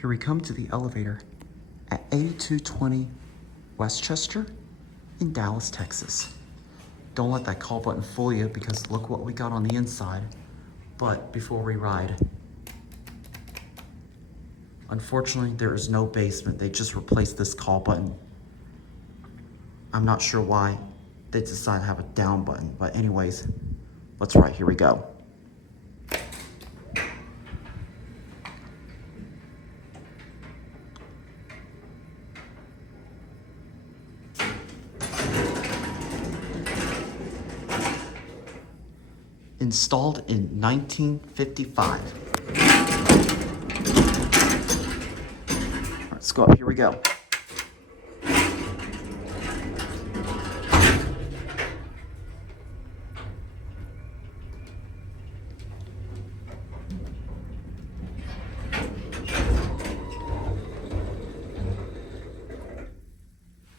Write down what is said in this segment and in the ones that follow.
Here we come to the elevator at 8220 Westchester in Dallas, Texas. Don't let that call button fool you because look what we got on the inside. But before we ride, unfortunately there is no basement. They just replaced this call button. I'm not sure why they decided to have a down button, but anyways, let's ride. Here we go. Installed in 1955. All right, let's go up. Here we go.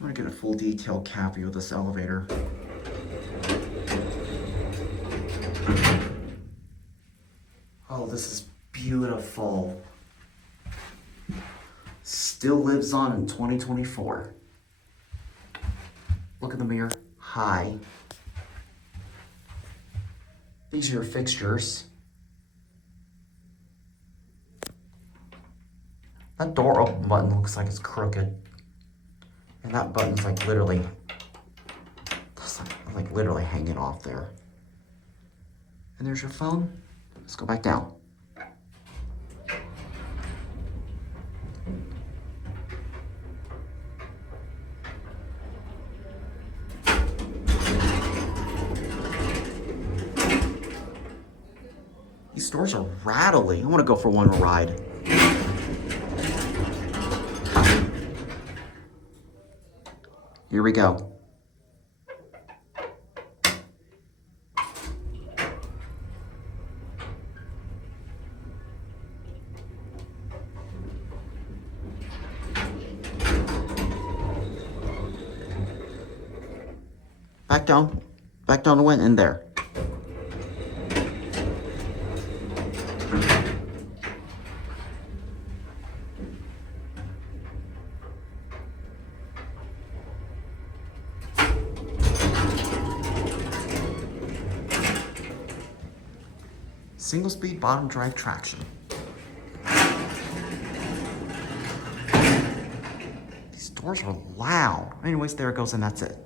I'm gonna get a full detailed cab view of this elevator. Oh, this is beautiful. Still lives on in 2024. Look at the mirror. Hi. These are your fixtures. That door open button looks like it's crooked. And that button's like literally hanging off there. And there's your phone. Let's go back down. These doors are rattly. I want to go for one ride. Here we go. Back down the wind in there. Single speed bottom drive traction. These doors are loud. Anyways, there it goes, and that's it.